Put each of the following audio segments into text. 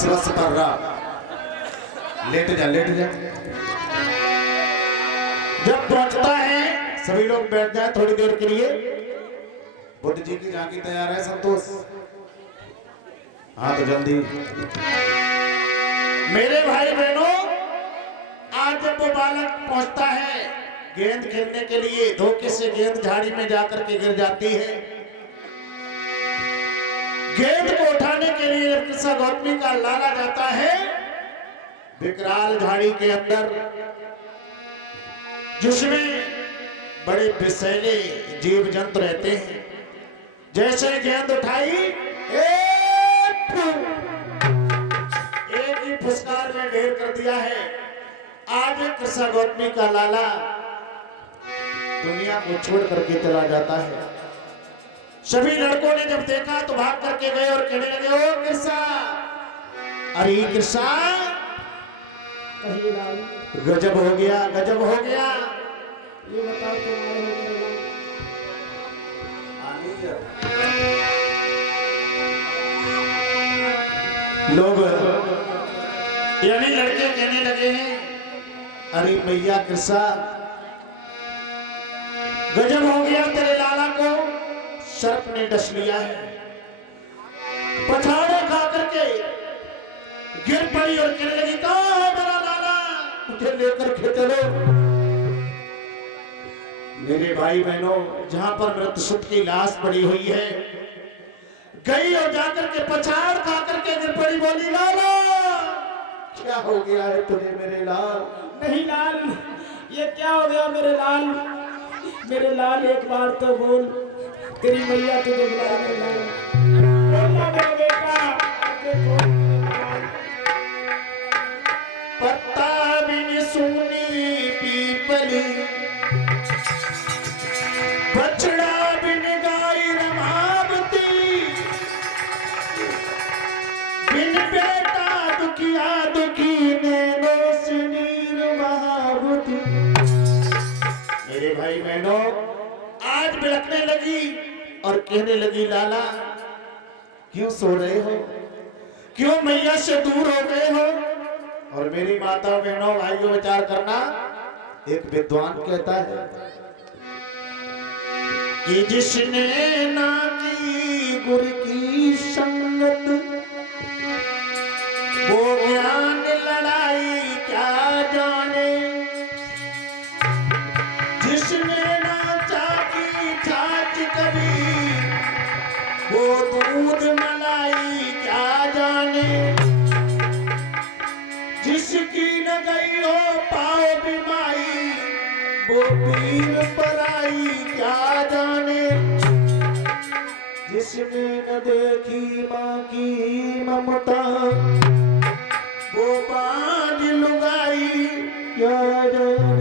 रस रस कर रहा। लेट जा लेट जा। जब पहुंचता है सभी लोग बैठ जाए थोड़ी देर के लिए। बुद्ध जी की झांकी तैयार है संतोष? हाँ तो जल्दी। मेरे भाई बहनों, आज जब वो बालक पहुंचता है गेंद खेलने के लिए, धोखे से गेंद झाड़ी में जाकर के गिर जाती है। गेंद को उठाने के लिए जब कृष्ण गौतमी का लाला जाता है विकराल झाड़ी के अंदर, जिसमें बड़े विषैले जीव जंतु रहते हैं, जैसे गेंद उठाई एक ही फुसकार में ढेर कर दिया है। आज कृष्ण गौतमी का लाला दुनिया को छोड़ करके चला जाता है। सभी लड़कों ने जब देखा तो भाग करके गए और कहने लगे, ओ कृष्णा, अरे कृष्णा, गजब हो गया, गजब हो गया। ये बताओ लोग यानी लड़के कहने लगे हैं, अरे मैया कृष्णा, गजब हो गया, तेरे लाला को सर्प ने डस लिया है। पछाड़े खा करके गिर पड़ी और कहने लगी, कहाँ है मेरा लाला, मुझे लेकर के चलो। मेरे भाई बहनों, जहां पर मृत्युसुत की लाश पड़ी हुई है, गई और जाकर के पछाड़ खा करके गिर पड़ी, बोली, लाला क्या हो गया है तुझे मेरे लाल? नहीं लाल, ये क्या हो गया मेरे लाल? मेरे लाल एक बार तो बोल, तेरी मैया तुझे बुला मेरे लाल। बोलना मेरा बेटा, पत्ता बिन सुनी पीपली, बछड़ा बिन गाय रमावती, बिन बेटा दुखिया दुखी नैनों से नीर बहावती। मेरे भाई बहनों, आज बिलखने लगी और कहने लगी, लाला क्यों सो रहे हो, क्यों मैया से दूर हो गए हो? और मेरी माता बहनों भाइयों, विचार करना, एक विद्वान कहता है कि जिसने ना की गुर की संगत, वो ज्ञान लड़ाई क्या जाने। जिसने ना चाकी छाछ कभी, वो दूध मलाई क्या जाने। जिसकी न गई हो पाओ बिमाई, वो पीर पराई क्या जाने। जिसने न देखी माँ की ममता, वो बांझ लुगाई क्या जाने।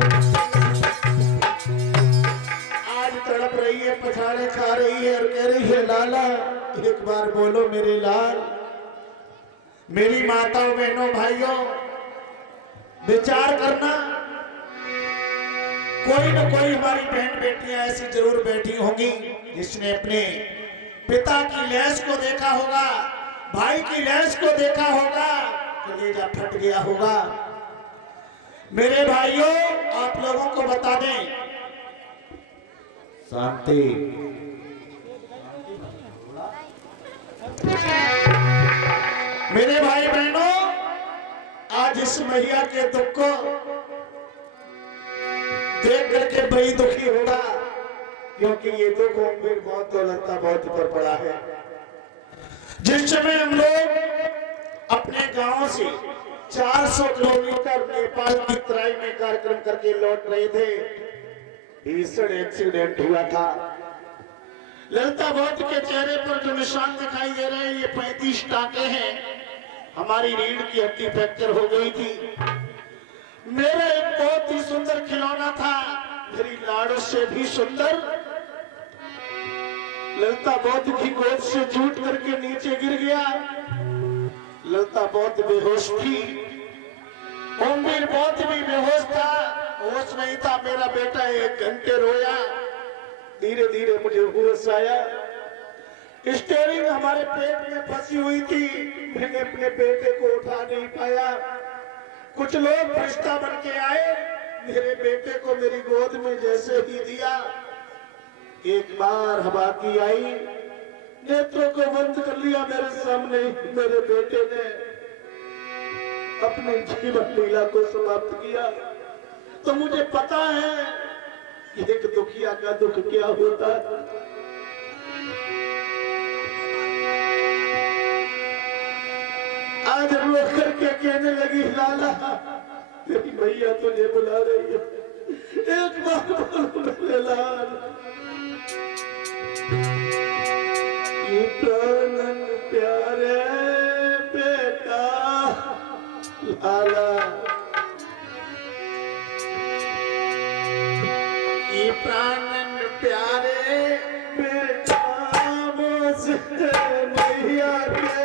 आज तड़प रही है, पछाड़े खा रही है और कह रही है, लाला एक बार बोलो मेरे लाल। मेरी माताओं बहनों भाइयों, विचार करना, कोई न कोई हमारी बहन बेटियां ऐसी जरूर बैठी होंगी जिसने अपने पिता की लैस को देखा होगा, भाई की लैस को देखा होगा, कलेजा फट गया होगा। मेरे भाइयों, आप लोगों को बता दें, शांति, मेरे भाई बहनों, आज इस मैया के दुख को देख करके बड़ी दुखी होगा, क्योंकि ये दुख होंगे बहुत दौलता बहुत पर पड़ा है। जिस समय हम लोग अपने गांव से 400 किलोमीटर नेपाल की तराई में कार्यक्रम करके लौट रहे थे, भीषण एक्सीडेंट हुआ था। ललिता बौद्ध के चेहरे पर जो निशान दिखाई दे रहे हैं, ये 35 टाके हैं। हमारी रीढ़ की हड्डी फ्रैक्चर हो गई थी। मेरा एक बहुत ही सुंदर खिलौना था, मेरी लाड़ो से भी सुंदर, ललिता बौद्ध की गोद से छूट करके नीचे गिर गया। ललिता बौद्ध बेहोश थी, ओमवीर बौद्ध भी बेहोश था, होश नहीं था। मेरा बेटा 1 घंटे रोया, धीरे धीरे मुझे होश आया। स्टेयरिंग हमारे पेट में फंसी हुई थी, मैंने अपने बेटे को उठा नहीं पाया। कुछ लोग फरिश्ता बन के आए, मेरे बेटे को मेरी गोद में जैसे ही दिया, एक बार हवा की आई, नेत्रों को बंद कर लिया मेरे सामने। मेरे बेटे ने अपने जीवन लीला को समाप्त किया। तो मुझे पता है कि एक दुखिया का दुख क्या होता है। आज रो करके कहने लगी, लाला तेरी भैया तुझे बुला रही है, एक बार बोलो मेरे लाल। ये प्राणन प्यारे बेटा लाला, ये प्राणन प्यारे बेटा मुझसे मैया के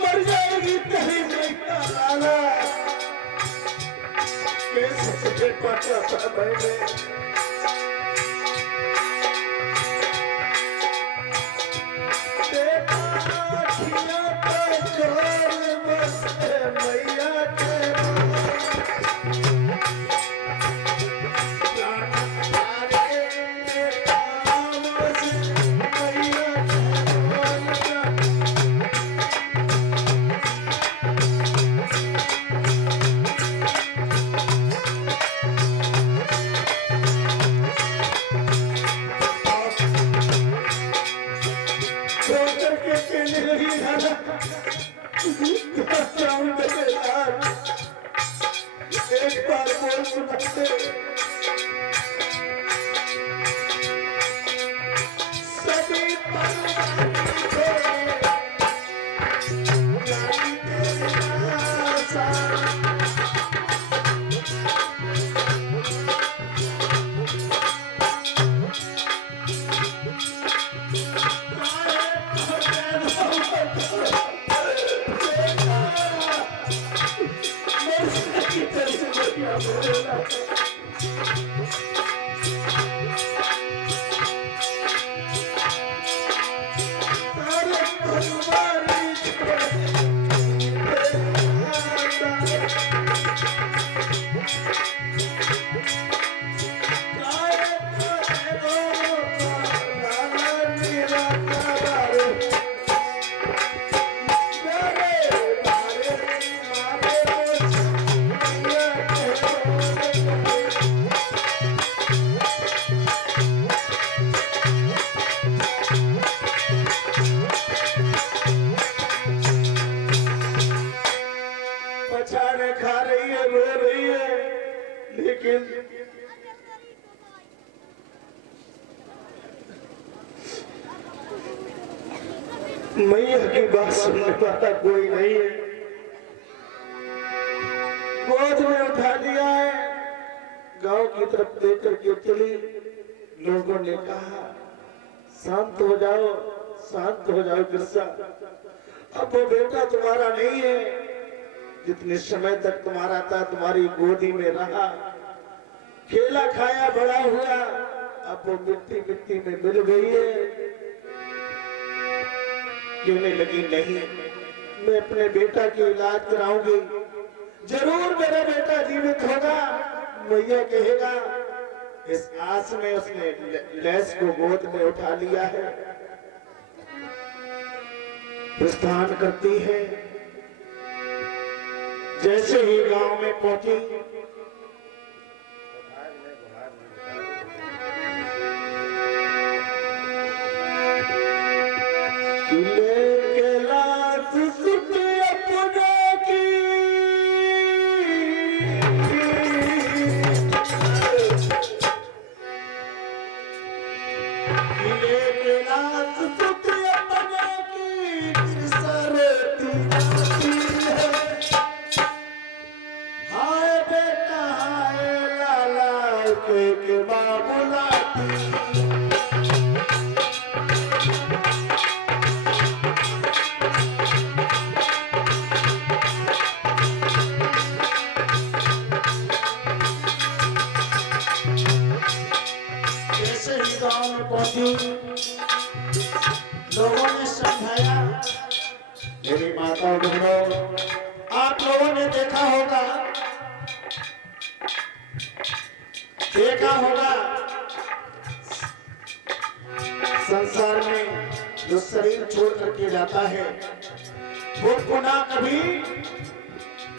मर जाएगी तेरी बेटा लाला, कैसे पता था मैंने। मैया के एक बार बोल सुनाते, सभी पछाड़े खा रही है, रो रही है, लेकिन मैया की बात सुनने वाला कोई नहीं है। गोद में उठा लिया है, गांव की तरफ देख करके चली। लोगों ने कहा शांत हो जाओ, शांत हो जाओ गुस्सा, अब वो बेटा तुम्हारा नहीं है, जितने समय तक तुम्हारा था तुम्हारी गोदी में रहा, खेला खाया बड़ा हुआ, अब वो मिट्टी मिट्टी में मिल गई है। कहने लगी नहीं, मैं अपने बेटा की इलाज कराऊंगी, जरूर मेरा बेटा जीवित होगा। मैया कहेगा, इस आस में उसने लैस को गोद में उठा लिया है, प्रस्थान करती है। जैसे ही गांव में पहुंची, लेके लाश सुत अपने की, लेके लाश सुत अपने की, सरती हाय बेटा में पहुंची, लोगों ने समझाया। मेरी माता और बहनों, आप लोगों ने देखा होगा संसार में जो शरीर छोड़ करके जाता है वो पुनः कभी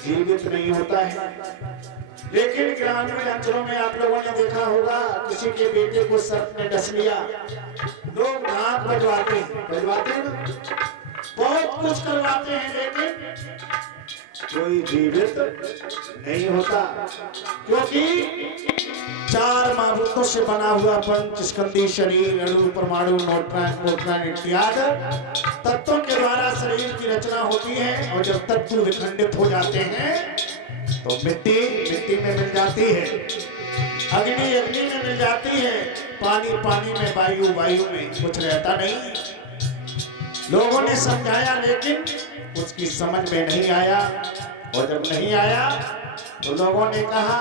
जीवित नहीं होता है। लेकिन ग्रामीण अंचलों में आप लोगों ने देखा होगा, किसी के बेटे को सर्प ने डस लिया, लोग नाक बजवाते हैं ना, बहुत कुछ करवाते हैं, लेकिन कोई जीवित नहीं होता, क्योंकि 4 महाभूतों से बना हुआ पंचस्कंदी शरीर, अणु, परमाणु, न्यूट्रॉन इत्यादि तत्वों के द्वारा शरीर की रचना होती है। और जब तत्व विखंडित हो जाते हैं तो मिट्टी में मिल जाती है, अग्नि में मिल जाती है, पानी में, वायु में, कुछ रहता नहीं। लोगों ने समझाया लेकिन उसकी समझ में नहीं आया। और जब नहीं आया तो लोगों ने कहा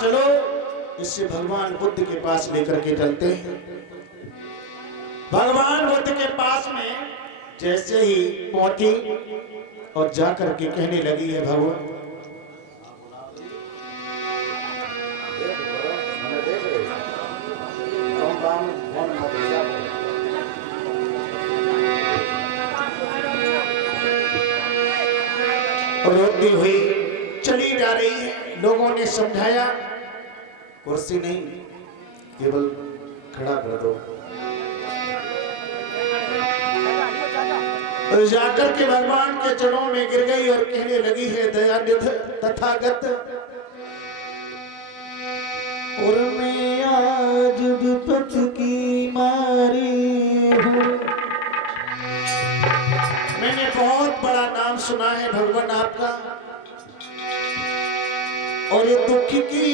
चलो इसे भगवान बुद्ध के पास लेकर के चलते हैं। भगवान बुद्ध के पास में जैसे ही पहुंची और जाकर के कहने लगी है, भगवान रोती हुई चली जा रही है। लोगों ने समझाया, कुर्सी नहीं, केवल खड़ा कर दो। और जाकर के भगवान के चरणों में गिर गई और कहने लगी है, दयानिधि तथागत, और मैं आज विपत की मारी हूँ। मैंने बहुत बड़ा नाम सुना है भगवान आपका, और ये दुख की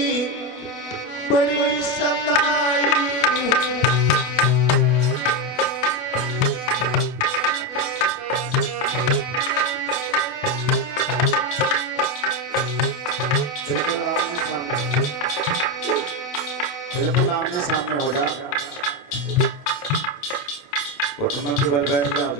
बड़ी सताई हूँ। बिल्कुल आमने सामने हो जा, घुटनों के बल बैठ जाओ।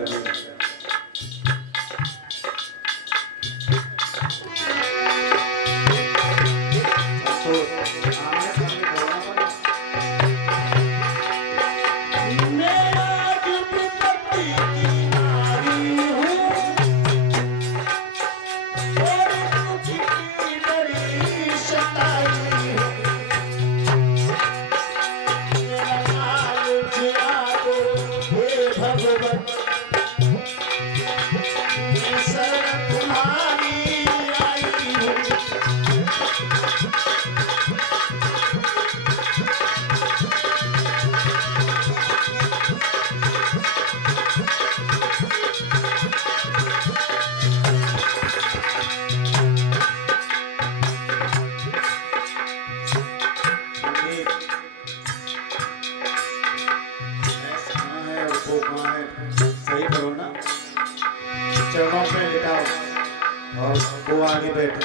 सही करो ना, चरणों पे लिटाओ और वो आगे बैठो।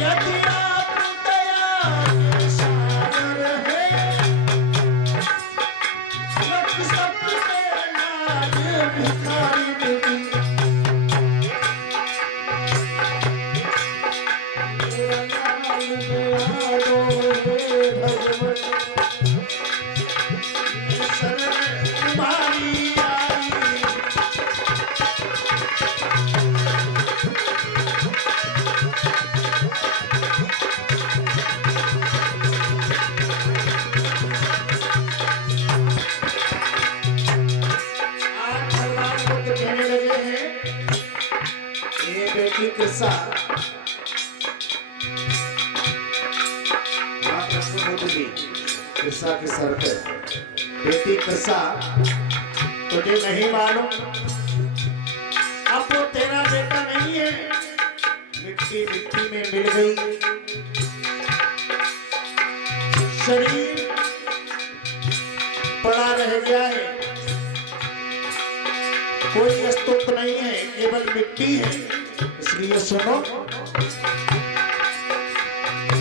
यदि आप दया के सागर है, लख सबसे नाज भिखारी देवी। कृष्णा के सर पे, बेटी कृष्णा तुझे नहीं मालूम, अब वो तेरा बेटा नहीं है, मिट्टी में मिल गई, शरीर पड़ा रह गया है, कोई अस्तित्व नहीं है, केवल मिट्टी है। इसलिए सुनो,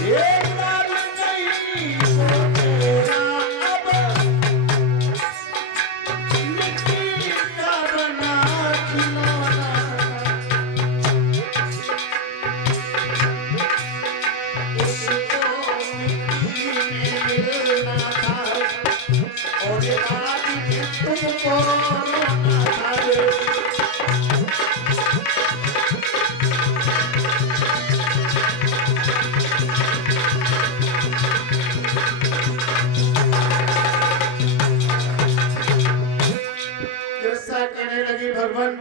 एक बार नहीं तो तेरा अब मिट्टी का बना खिलौना, उसको मिट्टी में मिलना था और आज भी तुमको रोना था रे। गिरसा कहने लगी, भगवान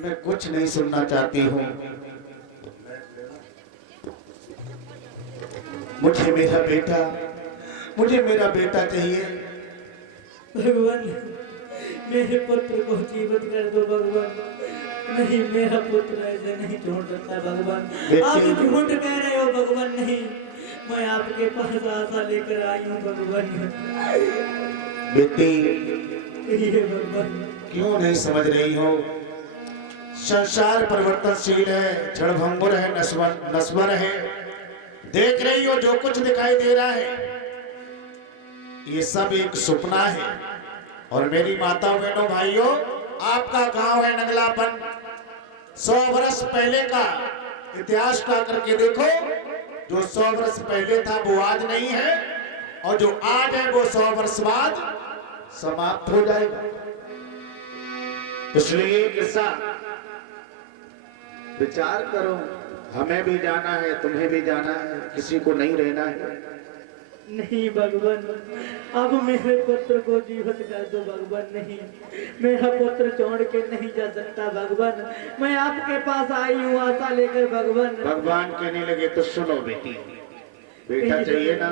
मैं कुछ नहीं सुनना चाहती हूँ, मुझे मेरा बेटा चाहिए। भगवान मेरे पुत्र को जीवित कर दो भगवान। नहीं, मेरा पुत्र ऐसे नहीं छोड़ सकता भगवान। आप झूठ कह रहे हो भगवान। नहीं, मैं आपके पास आशा लेकर आई हूँ भगवान। बेटी ये भगवान क्यों नहीं समझ रही हो? संसार परिवर्तनशील है, क्षणभंगुर है, नश्वर है। देख रही हो जो कुछ दिखाई दे रहा है ये सब एक सपना है। और मेरी माताओं बहनों भाइयों, आपका गांव है नगलापन, 100 वर्ष पहले का इतिहास का करके देखो। जो 100 वर्ष पहले था वो आज नहीं है, और जो आज है वो 100 वर्ष बाद समाप्त हो जाएगा। इसलिए किस्सा विचार करो, हमें भी जाना है, तुम्हें भी जाना है, किसी को नहीं रहना है। नहीं भगवान, अब मेरे पुत्र को जीवित कर दो भगवान। नहीं, मेरा पुत्र छोड़ के नहीं जा सकता भगवान। मैं आपके पास आई हूँ आशा लेकर भगवान। भगवान कहने लगे, तो सुनो बेटी, बेटा चाहिए ना,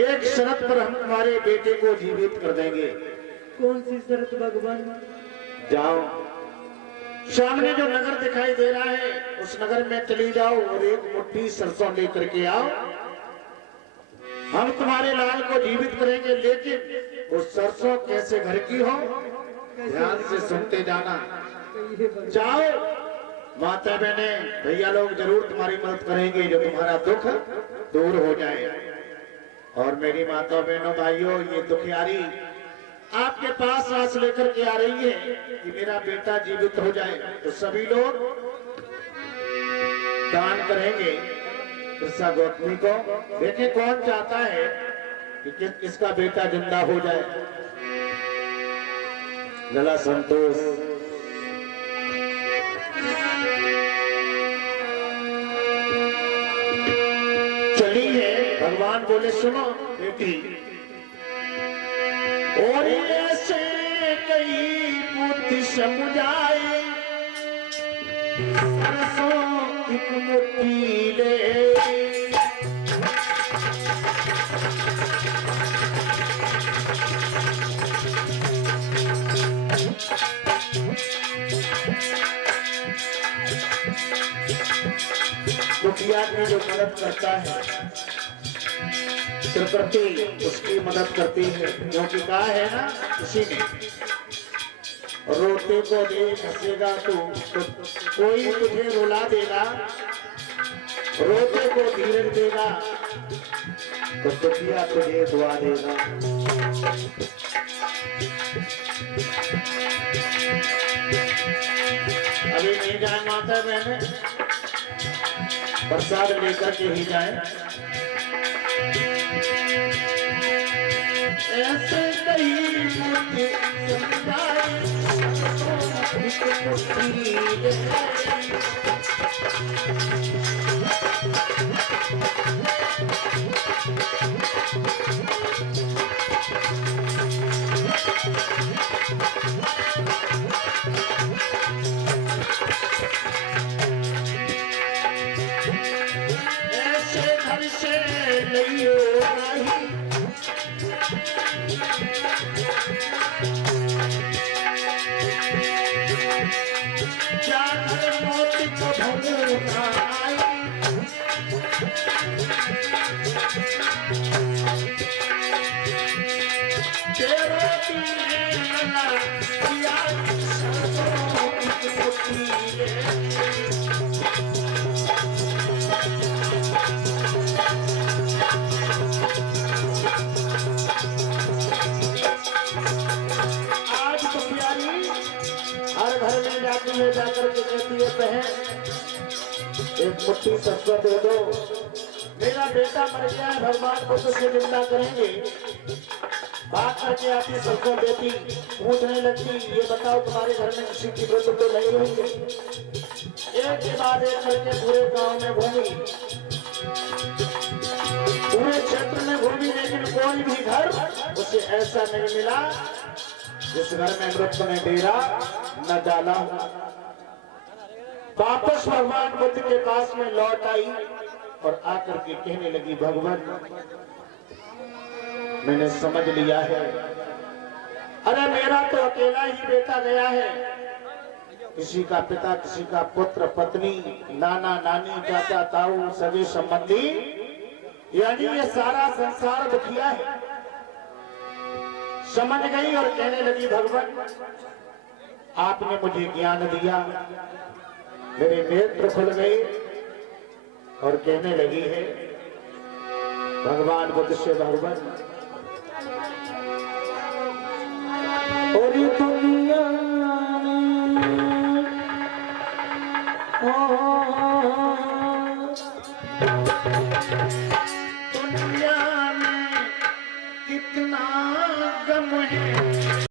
एक शर्त पर हम तुम्हारे बेटे को जीवित कर देंगे। कौन सी शर्त भगवान? जाओ, सामने जो नगर दिखाई दे रहा है उस नगर में चली जाओ और एक मुट्ठी सरसों लेकर के आओ। हम तुम्हारे लाल को जीवित करेंगे, लेकिन वो सरसों कैसे घर की हो ध्यान से सुनते जाना। जाओ, माता बहने भैया लोग जरूर तुम्हारी मदद करेंगे, जो तुम्हारा दुख दूर हो जाए। और मेरी माता बहनों भाइयों, ये दुखियारी आपके पास आस लेकर के आ रही है कि मेरा बेटा जीवित हो जाए, तो सभी लोग दान करेंगे ऋषा गौतमी को। देखें कौन चाहता है कि किसका बेटा जिंदा हो जाए। लला संतोष, चली है। भगवान बोले, सुनो बेटी, और ऐसे कई बुद्धि समुझाए, सरसों एक मुट्ठी ले। दुखिया की जो मदद करता है प्रकृति उसकी मदद करती है, क्योंकि कहा है ना किसी ने, रोते को देख हंसेगा तू तो कोई तुझे रुला देगा, रोते को धीरज देगा तो दुखिया तुझे दुआ देगा। अभी नहीं जाए माता बहने, प्रसाद लेकर के ही जाए। ऐसे कहीं मुझे समझाए, ऐसे घर से नहीं हो नहीं, जाकर मौत को ढूंढना आई। तेरे पीने ना यार सरसों की रोटी आज तो प्यारी हर घर में जाती है, जाकर के कहती है बहन एक मुट्ठी सरसों दे दो, मेरा बेटा मर गया है, भगवान को तुझसे निंदा करेंगे। बात करके आती सरसों देती, पूछने लगती ये बताओ तुम्हारे घर में किसी की व्रत तो नहीं होंगे। एक के बाद एक करके पूरे गांव में घूमी, पूरे क्षेत्र में घूमी, लेकिन कोई भी घर उसे ऐसा नहीं मिला जिस घर में मृत ने डेरा न डाला। वापस भगवान बुद्ध के पास में लौट आई और आकर के कहने लगी भगवान मैंने समझ लिया है, अरे मेरा तो अकेला ही बेटा गया है, किसी का पिता, किसी का पुत्र, पत्नी, नाना नानी, चाचा ताऊ, सगे संबंधी, यानी ये सारा संसार दुखिया है। समझ गई और कहने लगी भगवान आपने मुझे ज्ञान दिया, मेरे नेत्र खुल गए और कहने लगी है भगवान बुद्ध से भगवान और ये दुनिया में